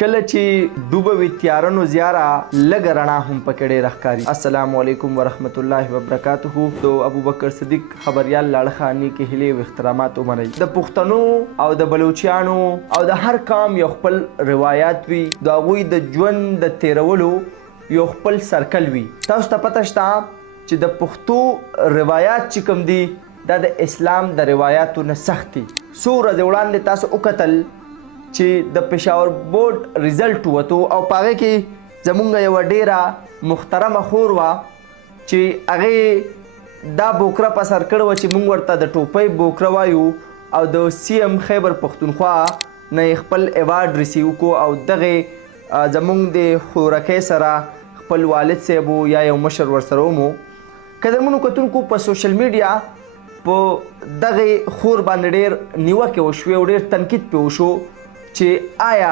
کله چې دوبه وي تیاره نو زیاره لږه رڼا هم پکې ډېره ښکاري. السلام علیکم ورحمت الله وبرکاتہ. د ابوبکر صدیق خبریال لاړه خاني کې هیلې او احترامات ومنئ. د پښتنو او د بلوچیانو او د هر قام یو خپل روایات وي، د هغوی د ژوند د تیرولو یو خپل سرکل وي. تاسو ته پته شته چې د پښتو روایات چې کوم دي دا د اسلام د روایاتو نه سخت دي. څو ورځې وړاندې تاسو وکتل چې د پېښور بورډ ریزلټ ووتو او په هغې کې زمونږ یوه ډېره محترمه خور وه چې هغې دا بوکره په سر کړې وه چې موږ ورته د ټوپۍ بوکره وایو او د سی ایم خیبر پښتونخوا نه یې خپل ایوارډ ریسیو کو او دغې زمونږ د خورکۍ سره خپل والد صاحب یا یو مشر ورسره ومو. قدرمنو کتونکو په سوشل میډیا په دغې خور باندې ډېر نیوکې وشوې او ډېر تنقید پرې وشو چې آیا